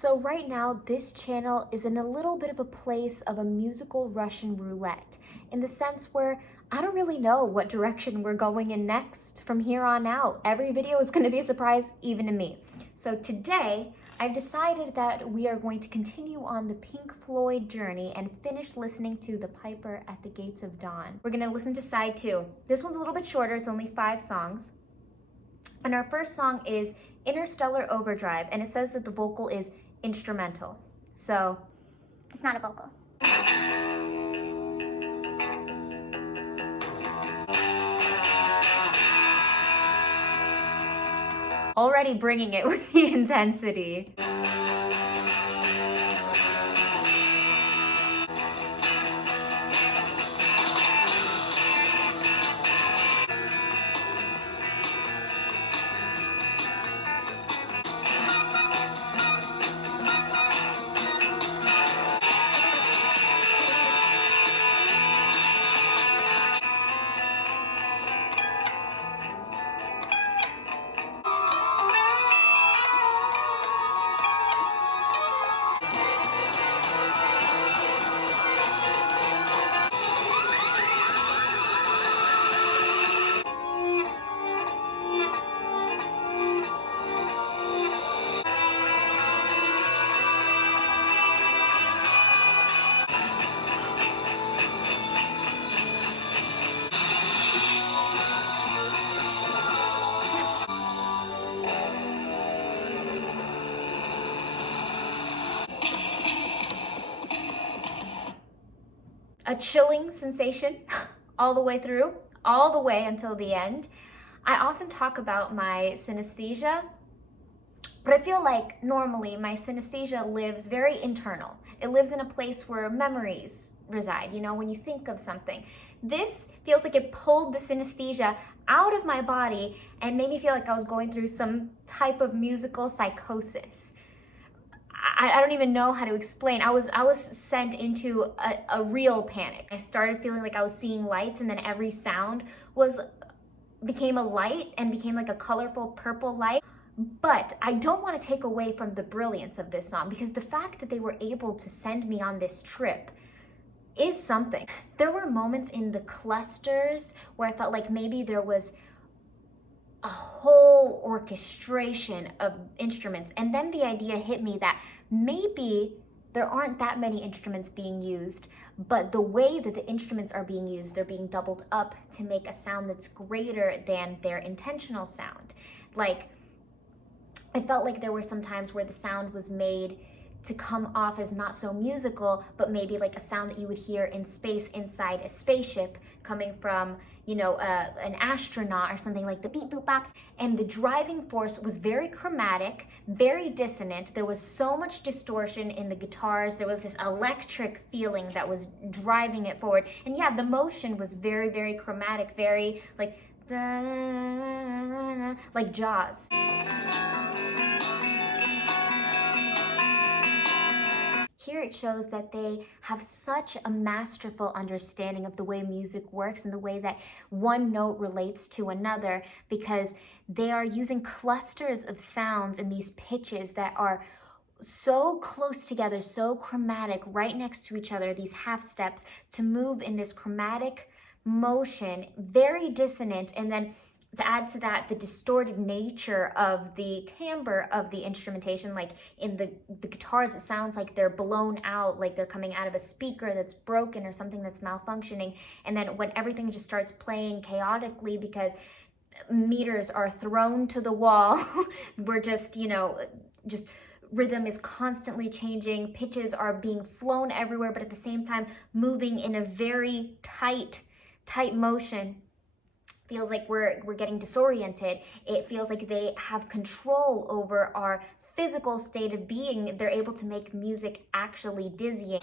So right now, this channel is in a little bit of a place of a musical Russian roulette, in the sense where I don't really know what direction we're going in next from here on out. Every video is going to be a surprise, even to me. So today, I've decided that we are going to continue on the Pink Floyd journey and finish listening to The Piper at the Gates of Dawn. We're going to listen to side 2. This one's a little bit shorter, it's only 5 songs. And our first song is Interstellar Overdrive, and it says that the vocal is instrumental. So, it's not a vocal. Already bringing it with the intensity. A chilling sensation all the way through, all the way until the end. I often talk about my synesthesia, but I feel like normally my synesthesia lives very internal. It lives in a place where memories reside, you know, when you think of something. This feels like it pulled the synesthesia out of my body and made me feel like I was going through some type of musical psychosis. I don't even know how to explain. I was sent into a real panic. I started feeling like I was seeing lights, and then every sound became a light and became like a colorful purple light. But I don't want to take away from the brilliance of this song, because the fact that they were able to send me on this trip is something. There were moments in the clusters where I felt like maybe there was a whole orchestration of instruments, and then the idea hit me that maybe there aren't that many instruments being used, but the way that the instruments are being used, they're being doubled up to make a sound that's greater than their intentional sound. Like, I felt like there were some times where the sound was made to come off as not so musical, but maybe like a sound that you would hear in space inside a spaceship coming from, you know, an astronaut or something, like the beep boop bops. And the driving force was very chromatic, very dissonant. There was so much distortion in the guitars. There was this electric feeling that was driving it forward. And yeah, the motion was very, very chromatic, very like da, like Jaws. Here it shows that they have such a masterful understanding of the way music works and the way that one note relates to another, because they are using clusters of sounds in these pitches that are so close together, so chromatic, right next to each other, these half steps, to move in this chromatic motion, very dissonant, and then to add to that, the distorted nature of the timbre of the instrumentation, like in the guitars, it sounds like they're blown out, like they're coming out of a speaker that's broken or something that's malfunctioning. And then when everything just starts playing chaotically because meters are thrown to the wall, we're just, you know, just rhythm is constantly changing, pitches are being flown everywhere, but at the same time moving in a very tight motion. Feels like we're getting disoriented. It feels like they have control over our physical state of being. They're able to make music actually dizzying.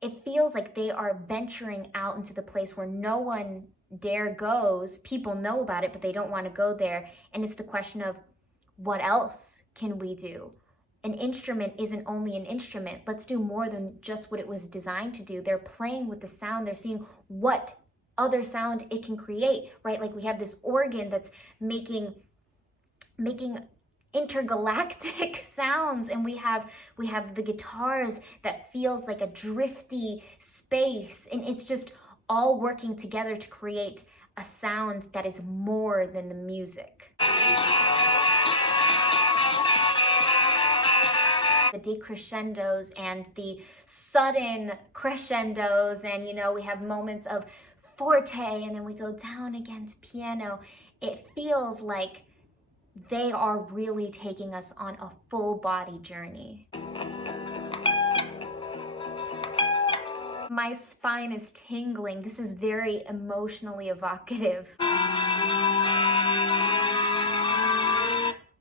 It feels like they are venturing out into the place where no one dare goes. People know about it, but they don't want to go there. And it's the question of, what else can we do? An instrument isn't only an instrument. Let's do more than just what it was designed to do. They're playing with the sound. They're seeing what other sound it can create, right? Like we have this organ that's making intergalactic sounds, and we have the guitars that feels like a drifty space, and it's just all working together to create a sound that is more than the music. The decrescendos and the sudden crescendos, and we have moments of forte and then we go down again to piano. It feels like they are really taking us on a full body journey. My spine is tingling. This is very emotionally evocative.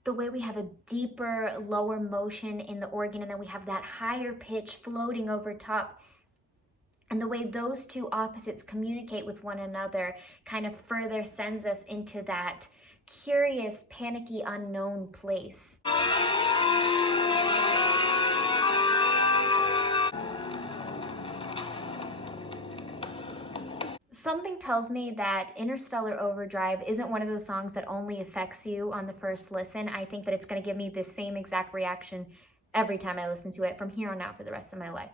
The way we have a deeper, lower motion in the organ, and then we have that higher pitch floating over top. And the way those two opposites communicate with one another kind of further sends us into that curious, panicky, unknown place. Something tells me that Interstellar Overdrive isn't one of those songs that only affects you on the first listen. I think that it's going to give me the same exact reaction every time I listen to it from here on out for the rest of my life.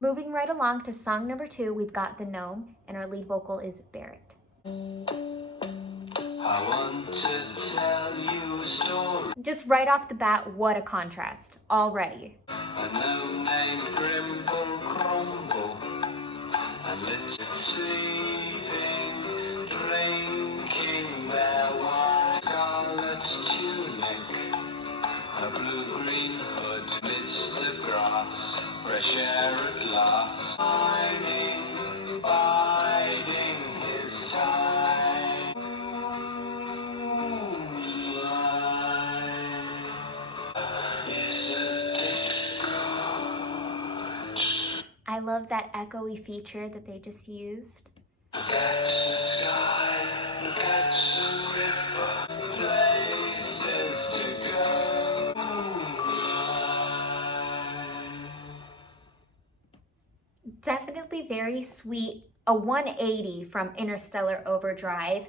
Moving right along to song number 2, we've got the Gnome, and our lead vocal is Barrett. I want to tell you a story. Just right off the bat, what a contrast already. A gnome named Grimble Crumble, and it's sleeping, drinking their wine. Scarlet tunic, a blue-green hood amidst the grass, fresh air at last, biding his time. I love that echoey feature that they just used. Look at the sky, look at the river, places to go. Definitely very sweet, a 180 from Interstellar Overdrive,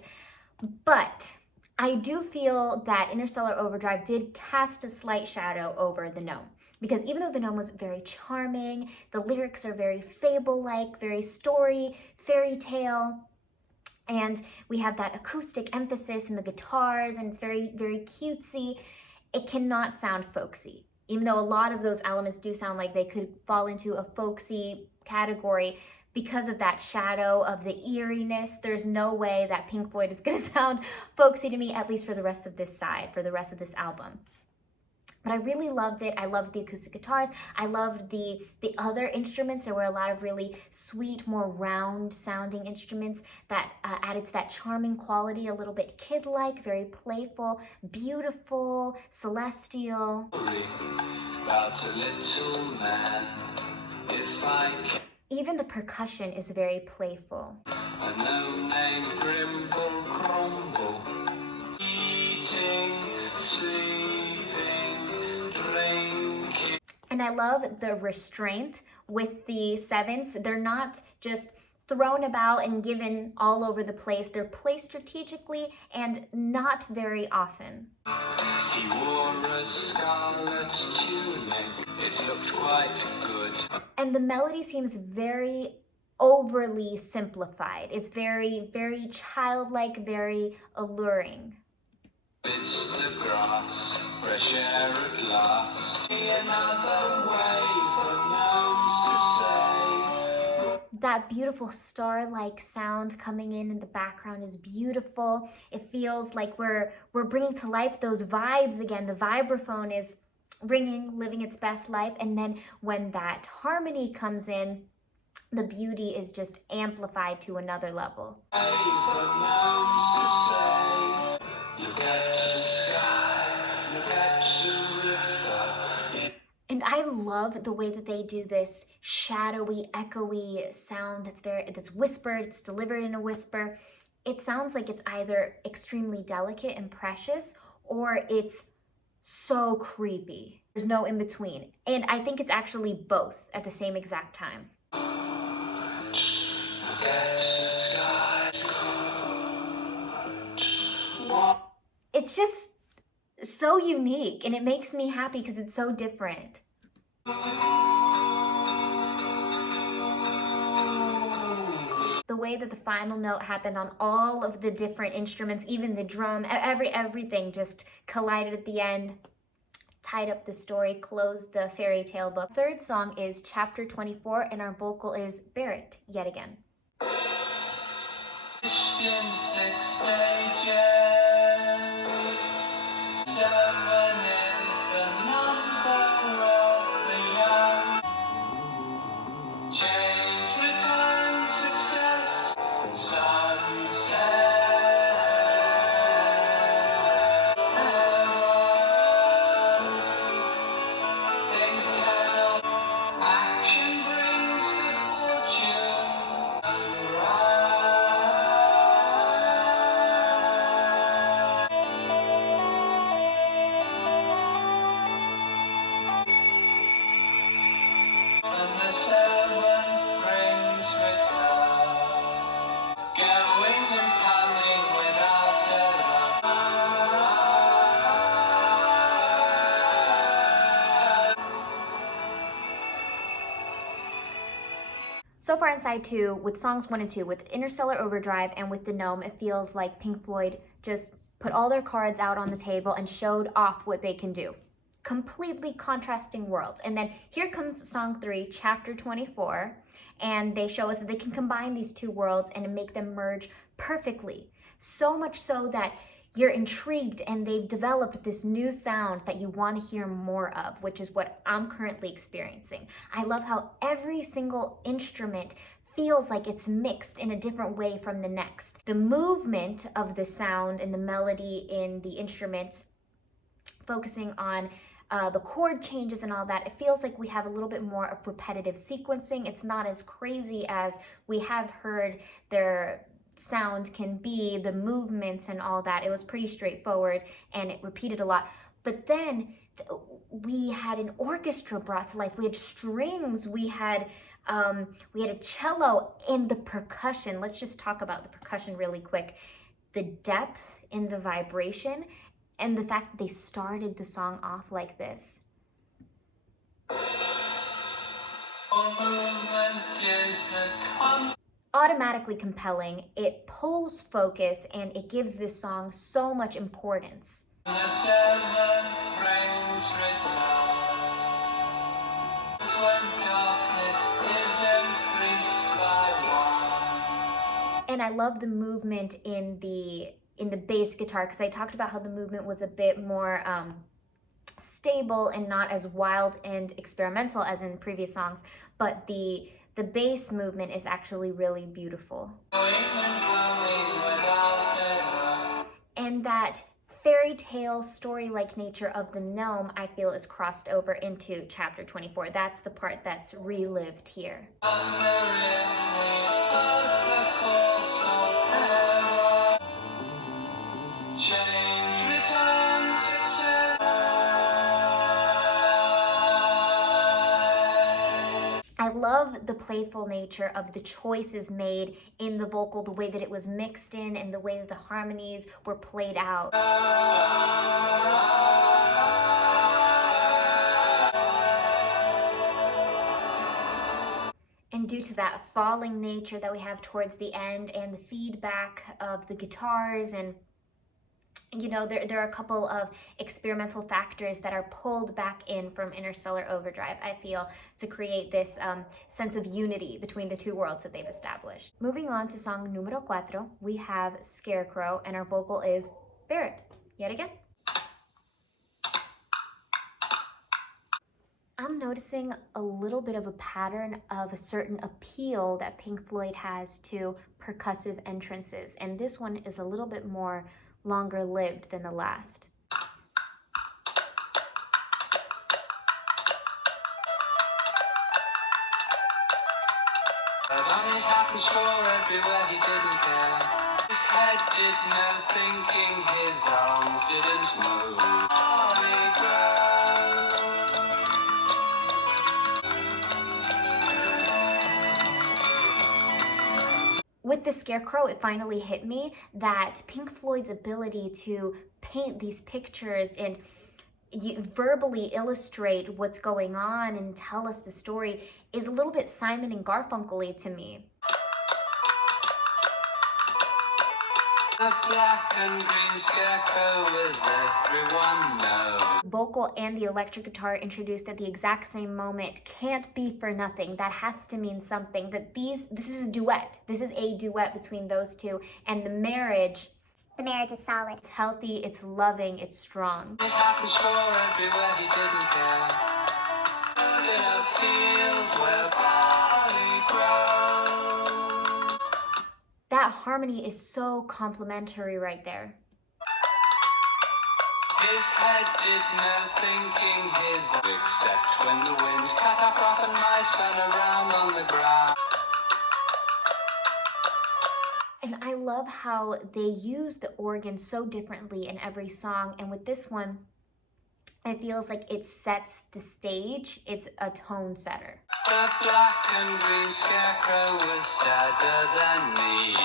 but I do feel that Interstellar Overdrive did cast a slight shadow over the Gnome. Because even though the Gnome was very charming, the lyrics are very fable-like, very story, fairy tale, and we have that acoustic emphasis in the guitars, and it's very, very cutesy, it cannot sound folksy. Even though a lot of those elements do sound like they could fall into a folksy category, because of that shadow of the eeriness, there's no way that Pink Floyd is gonna sound folksy to me, at least for the rest of this side, for the rest of this album. But I really loved it. I loved the acoustic guitars. I loved the other instruments. There were a lot of really sweet, more round sounding instruments that added to that charming quality, a little bit kid-like, very playful, beautiful, celestial. About a little man, if I can. Even the percussion is very playful. A gnome named Grimble Crumble, eating, sleeping, drinking. And I love the restraint with the sevens. They're not just thrown about and given all over the place. They're placed strategically and not very often. He wore a scarlet tunic. It looked quite good. And the melody seems very overly simplified. It's very, very childlike, very alluring. It's the grass, fresh air at last. Another way for gnomes to say. That beautiful star-like sound coming in the background is beautiful. It feels like we're bringing to life those vibes again. The vibraphone is ringing, living its best life. And then when that harmony comes in, the beauty is just amplified to another level. And I love the way that they do this shadowy, echoey sound that's whispered, it's delivered in a whisper. It sounds like it's either extremely delicate and precious, or it's so creepy. There's no in between. And I think it's actually both at the same exact time. Look at the sky. it's just so unique, and it makes me happy because it's so different. The way that the final note happened on all of the different instruments, even the drum, everything just collided at the end, tied up the story, closed the fairy tale book. Third song is chapter 24, and our vocal is Barrett yet again. In 6 stages, 7 is the number of the young. Change, return, success, sunset. Things cannot. Action brings good fortune. And the 7th brings return, going and coming without So far in side 2, with songs 1 and 2, with Interstellar Overdrive and with the Gnome, it feels like Pink Floyd just put all their cards out on the table and showed off what they can do. Completely contrasting worlds. And then here comes song 3, chapter 24, and they show us that they can combine these two worlds and make them merge perfectly. So much so that you're intrigued, and they've developed this new sound that you want to hear more of, which is what I'm currently experiencing. I love how every single instrument feels like it's mixed in a different way from the next. The movement of the sound and the melody in the instruments, focusing on the chord changes and all that, it feels like we have a little bit more of repetitive sequencing. It's not as crazy as we have heard their sound can be, the movements and all that. It was pretty straightforward, and it repeated a lot. But then we had an orchestra brought to life. We had strings, we had a cello, and the percussion. Let's just talk about the percussion really quick. The depth in the vibration, and the fact that they started the song off like this. Automatically compelling, it pulls focus, and it gives this song so much importance. The 7th brings return, when darkness is increased by 1. And I love the movement in the bass guitar, because I talked about how the movement was a bit more stable and not as wild and experimental as in previous songs, but the bass movement is actually really beautiful. And that fairy tale story-like nature of the Gnome, I feel, is crossed over into chapter 24. That's the part that's relived here. Change, return, success. I love the playful nature of the choices made in the vocal, the way that it was mixed in, and the way that the harmonies were played out. And due to that falling nature that we have towards the end, and the feedback of the guitars, and you know, there are a couple of experimental factors that are pulled back in from Interstellar Overdrive, I feel, to create this sense of unity between the two worlds that they've established. Moving on to song numero 4, we have Scarecrow, and our vocal is Barrett, yet again. I'm noticing a little bit of a pattern of a certain appeal that Pink Floyd has to percussive entrances, and this one is a little bit more longer lived than the last. On his happy shore everywhere he didn't care. His head did no thinking, his arms didn't move. With With the Scarecrow, it finally hit me that Pink Floyd's ability to paint these pictures and verbally illustrate what's going on and tell us the story is a little bit Simon and Garfunkel-y to me. The black and green scarecrow, as everyone knows. Vocal and the electric guitar introduced at the exact same moment can't be for nothing. That has to mean something. That this is a duet. This is a duet between those two, and the marriage is solid. It's healthy, it's loving, it's strong. His hat and straw everywhere, he didn't care. In a field where barley grows. That harmony is so complimentary right there. His head did no thinking, except when the wind cut up rough and mice ran around on the ground. And I love how they use the organ so differently in every song. And with this one, it feels like it sets the stage. It's a tone setter. The black and green scarecrow was sadder than me.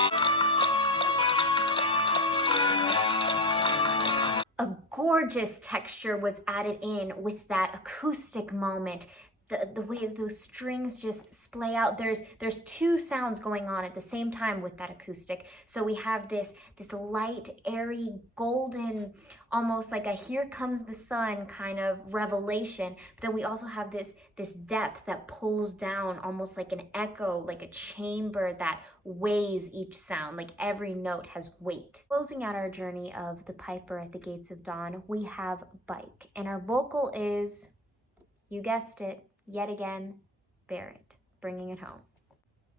A gorgeous texture was added in with that acoustic moment. The way those strings just splay out. There's two sounds going on at the same time with that acoustic. So we have this light, airy, golden, almost like a here comes the sun kind of revelation. But then we also have this depth that pulls down almost like an echo, like a chamber that weighs each sound, like every note has weight. Closing out our journey of the Piper at the Gates of Dawn, we have Bike. And our vocal is, you guessed it, yet again, Barrett, bringing it home.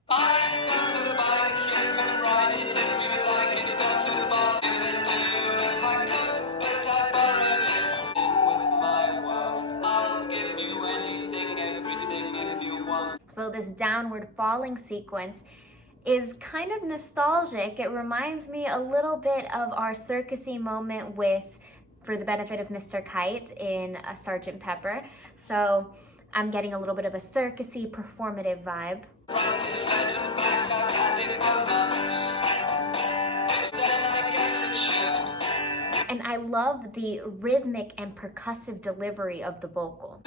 I've got a bike, you can ride it if you like, it's got a bar, give it to if I could, but I borrowed it with my world. I'll give you anything, everything if you want. So this downward falling sequence is kind of nostalgic. It reminds me a little bit of our circusy moment with For the Benefit of Mr. Kite in Sgt. Pepper. So I'm getting a little bit of a circusy, performative vibe. And I love the rhythmic and percussive delivery of the vocal.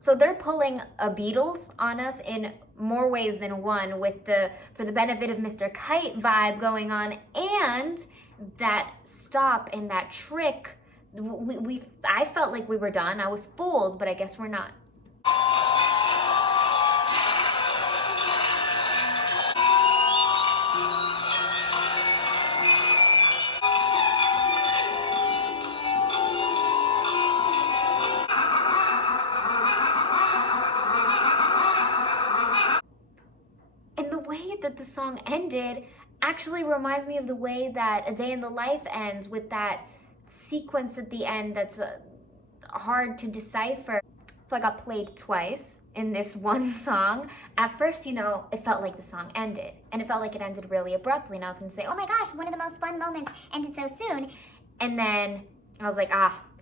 So they're pulling a Beatles on us in more ways than one, with the For the Benefit of Mr. Kite vibe going on, and that stop and that trick. I felt like we were done. I was fooled, but I guess we're not. That the song ended actually reminds me of the way that A Day in the Life ends, with that sequence at the end that's hard to decipher. So I got played twice in this one song. At first, it felt like the song ended, and it felt like it ended really abruptly, and I was gonna say, oh my gosh, one of the most fun moments ended so soon. And then I was like,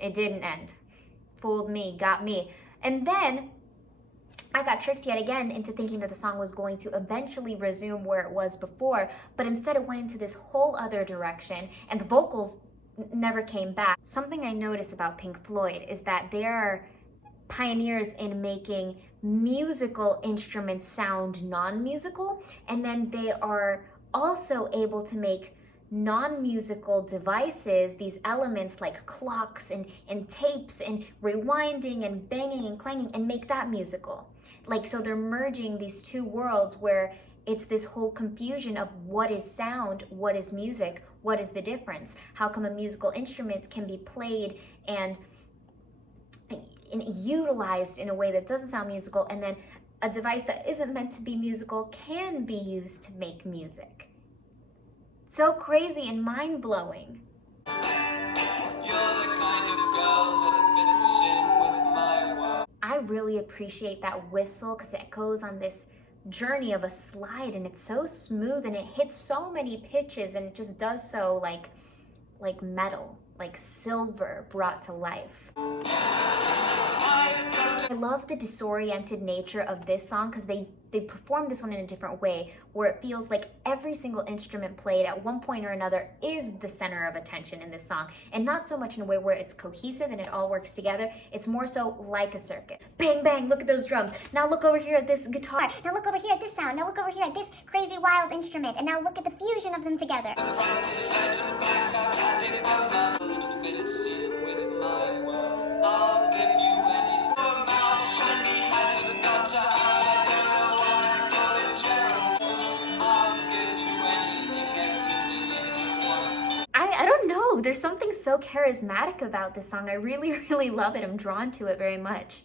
it didn't end. Fooled me, got me. And then I got tricked yet again into thinking that the song was going to eventually resume where it was before, but instead it went into this whole other direction, and the vocals never came back. Something I noticed about Pink Floyd is that they are pioneers in making musical instruments sound non-musical, and then they are also able to make non-musical devices, these elements like clocks and tapes and rewinding and banging and clanging, and make that musical. So they're merging these two worlds where it's this whole confusion of what is sound, what is music, what is the difference? How come a musical instrument can be played and utilized in a way that doesn't sound musical, and then a device that isn't meant to be musical can be used to make music. So crazy and mind-blowing. You're the kind of girl that fits in with my world. I really appreciate that whistle because it goes on this journey of a slide, and it's so smooth and it hits so many pitches, and it just does so like metal, like silver brought to life. I love the disoriented nature of this song because they perform this one in a different way, where it feels like every single instrument played at one point or another is the center of attention in this song, and not so much in a way where it's cohesive and it all works together. It's more so like a circuit. Bang, bang, look at those drums. Now look over here at this guitar. Now look over here at this sound. Now look over here at this crazy wild instrument. And now look at the fusion of them together. Fits in with my world. I'll give you anything. A mouse and he hasn't got a house. I don't know why I call him Gerald. I'll give you anything, everything you want. I don't know. There's something so charismatic about this song. I really, really love it. I'm drawn to it very much.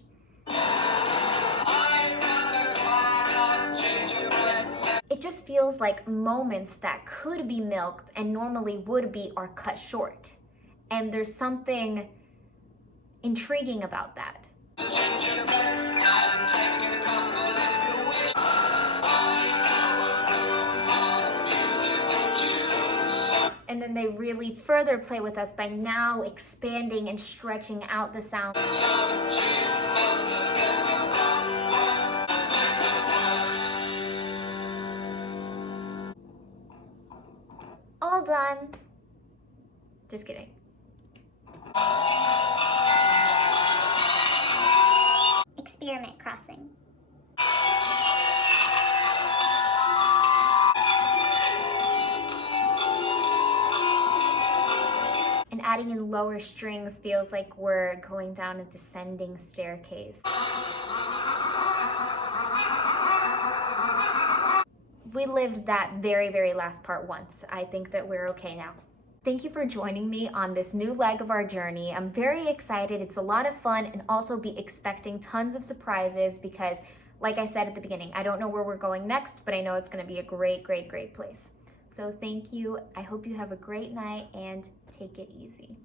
It just feels like moments that could be milked and normally would be are cut short. And there's something intriguing about that. And then they really further play with us by now expanding and stretching out the sound. All done. Just kidding. Experiment crossing. And adding in lower strings feels like we're going down a descending staircase. We lived that very, very last part once. I think that we're okay now. Thank you for joining me on this new leg of our journey. I'm very excited. It's a lot of fun, and also be expecting tons of surprises because, like I said at the beginning, I don't know where we're going next, but I know it's going to be a great, great, great place. So thank you. I hope you have a great night and take it easy.